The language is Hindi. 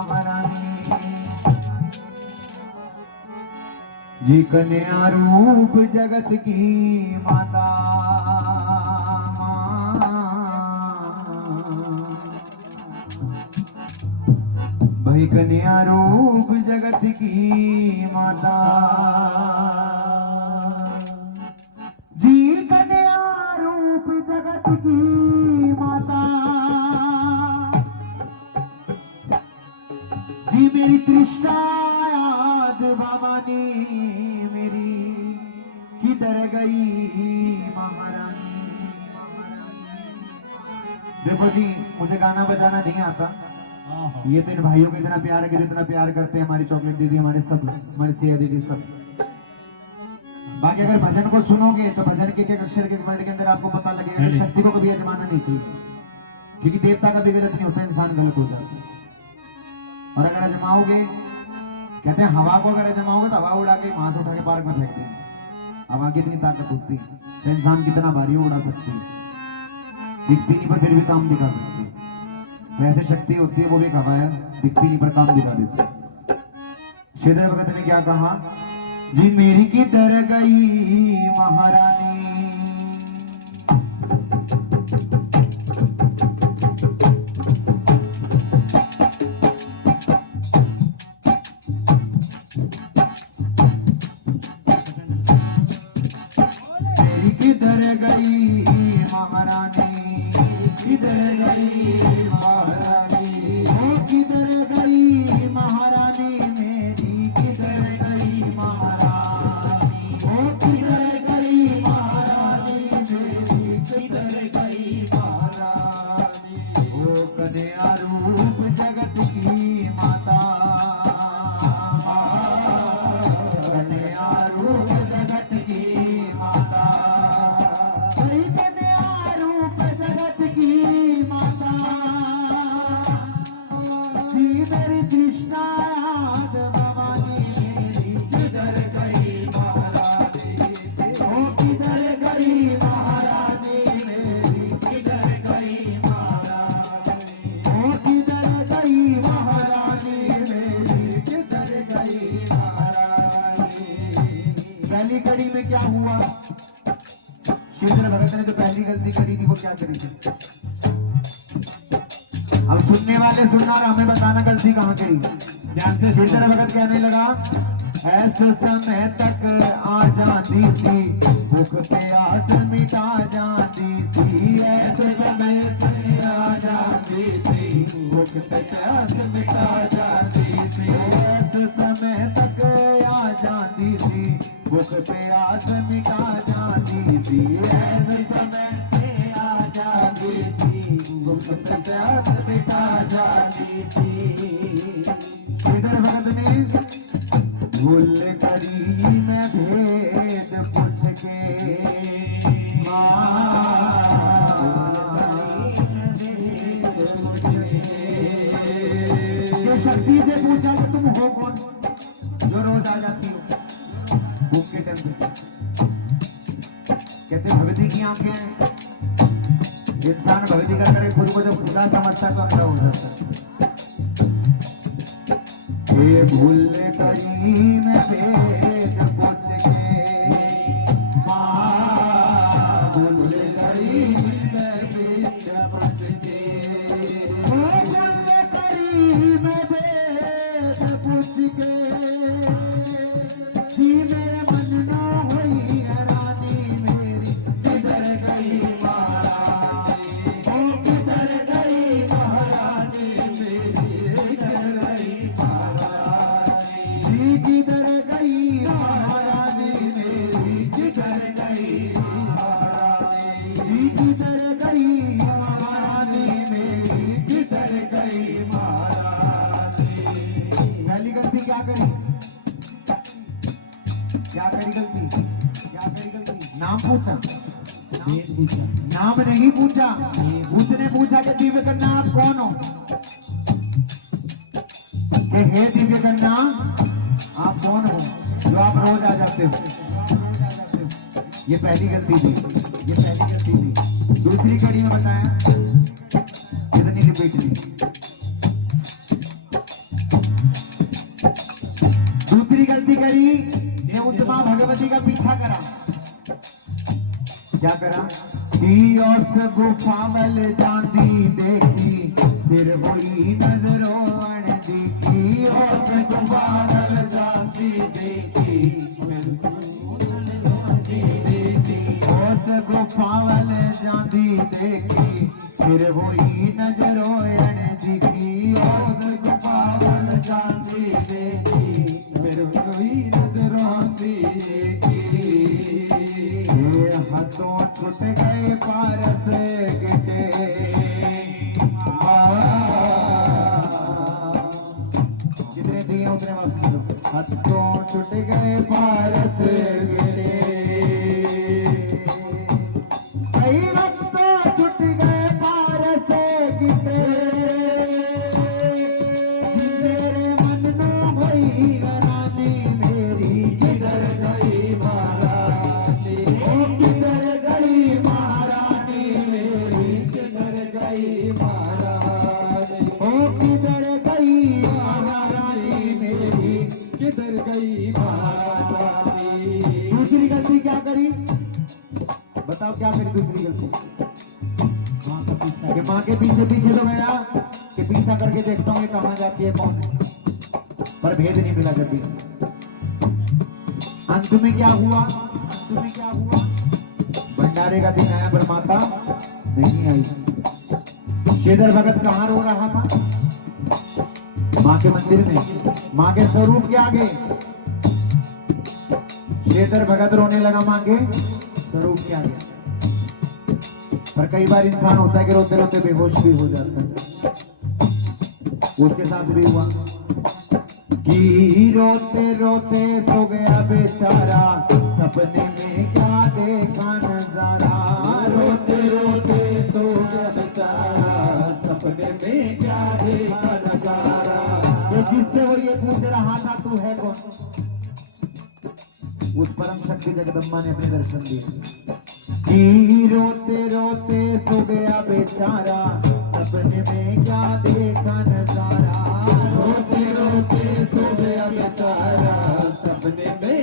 महारानी जी कन्या रूप जगत की माता भाई कन्या रूप जगत की माता जी कन्या रूप जगत की माता जी मेरी तृष्णा याद भवानी मेरी किधर गई महारानी। देखो जी मुझे गाना बजाना नहीं आता, ये तो इन भाइयों को इतना प्यार है कि जितना प्यार करते हैं हमारी चॉकलेट दीदी, हमारे सब, हमारी सिया दीदी सब। बाकी अगर भजन को सुनोगे तो भजन के एक अक्षर के वर्ड के अंदर आपको पता लगेगा कि शक्ति को कभी आजमाना नहीं चाहिए, क्योंकि देवता का भी गलत नहीं होता, इंसान गलत हो जाता है। और अगर आजमाओगे, कहते हैं हवा को अगर आजमाओगे तो हवा उड़ा के वहां से उठा के पार्क में फेंक देंगे। हवा की इतनी ताकत होती है, चाहे इंसान कितना भारी हो उड़ा सकती है, दिखती नहीं पर फिर भी काम दिखा सकती है। तो ऐसे शक्ति होती है, वो भी एक हवा है, दिखती नहीं पर काम दिखा देती है। श्रीधर भगत ने क्या कहा जी मेरी किधर गई महारानी। मेरी किधर गई महारानी, किधर गई महारानी, ओ किधर गई महारानी मेरी, किधर गई महारानी, ओ किधर गई महारानी मेरी, किधर गई महारानी। ओ कन्या रूप जगत की माता, कन्या रूप जगत की माता, कन्या रूप जगत की माता जी मेरी कृष्णा याद भवानी मेरी किधर गई महारानी, ओ किधर गई महारानी मेरी, किधर गई महारानी, ओ किधर गई महारानी मेरी, किधर गई महारानी। पहली कड़ी में क्या हुआ, श्रीधर भगत ने जो पहली गलती करी थी वो क्या करी थी। अब सुनने वाले सुनना और हमें बताना गलती कहाँ करी। ध्यान से श्रीधर भगत कहने लगा ऐसे समय तक आ जाती सी भूख प्यास मिटा जाती सी, ऐसे समय से आ जाती सी भूख प्यास मिटा जाती सी, ऐसे समय तक आ जाती सी भूख प्यास मिटा जाती सी, ऐसे समय से आ जाती सी भूख प्यास मिटा जाती सी। श्रीधर भगत ने भूल करी मैं भेद पूछ के ये शक्ति से पूछा कि तुम हो कौन जो रोज आ जाती हो भूख के टाइम पे। कहते भक्ति की आंखें हैं, इंसान भक्ति का करे खुद को जब खुदा समझता है तो अंधा हो जाता है। ये भूल करी मैं भेद पूछ के माँ, भूल करी मैं भेद पूछ के, भूल करी मैं भेद पूछ के जी मेरे मन न हुई हैरानी मेरी, किधर गई महारानी, ओ किधर गई महारानी मेरी, किधर गई महारानी, जी किधर गई महारानी मेरी, किधर गई महारानी, जी किधर गई महारानी मेरी, किधर गई महारानी। पहली गलती क्या करी, क्या करी गलती, क्या करी गलती, नाम पूछा, नाम नहीं पूछा, उसने पूछा कि दिव्य कन्या आप कौन हो, कि हे दिव्य कन्या आप कौन हो जो आप रोज आ जाते हो। ये पहली गलती थी, ये पहली गलती थी। दूसरी कड़ी में बताया इतनी रिपीट नहीं। गलती करी ने उस माँ भगवती का पीछा करा। क्या करा कि उस गुफा मल जाती देखी फिर वही नजरों अण देखी। उस गुफा मल जाती देखी उस गुफा मल जाती देखी फिर वही नजरों अण देखी। उस गुफा मल जाती देखी फिर वही नजरों देखी। हाथों छुट गए पारस गिटे जितने दिए उतने वापस दो। हाथों छुट गए पारस गिटे कई वक्त छुट गए पारस गिटे मेरे मन नो भई रानी मेरी किधर गई महारानी। ओ किधर गई महारानी मेरी किधर गई महारानी। ओ किधर गई महारानी मेरी किधर गई महारानी। दूसरी गलती क्या करी बताओ क्या करी दूसरी गलती कि माँ के पीछे पीछे तो गया कि पीछा करके देखता हूँ ये कहाँ जाती है कौन है, पर भेद नहीं मिला जब भी। अंत में क्या हुआ भंडारे का दिन आया पर माता नहीं आई। श्रीधर भगत कहाँ रो रहा था माँ के मंदिर में माँ के स्वरूप के आगे। श्रीधर भगत रोने लगा माँ के स्वरूप के आगे। पर कई बार इंसान होता है कि रोते रोते बेहोश भी हो जाता है। उसके साथ भी हुआ कि रोते रोते सो गया बेचारा सपने में क्या देखा नजारा। रोते रोते सो गया बेचारा सपने में क्या देखा नजारा। ये जिससे वो ये पूछ रहा था तू है कौन, उस परम शक्ति जगदम्बा ने अपने दर्शन दिए कि रोते रोते सो गया बेचारा सपने में क्या देखा नजारा। रोते रोते सो गया बेचारा सपने में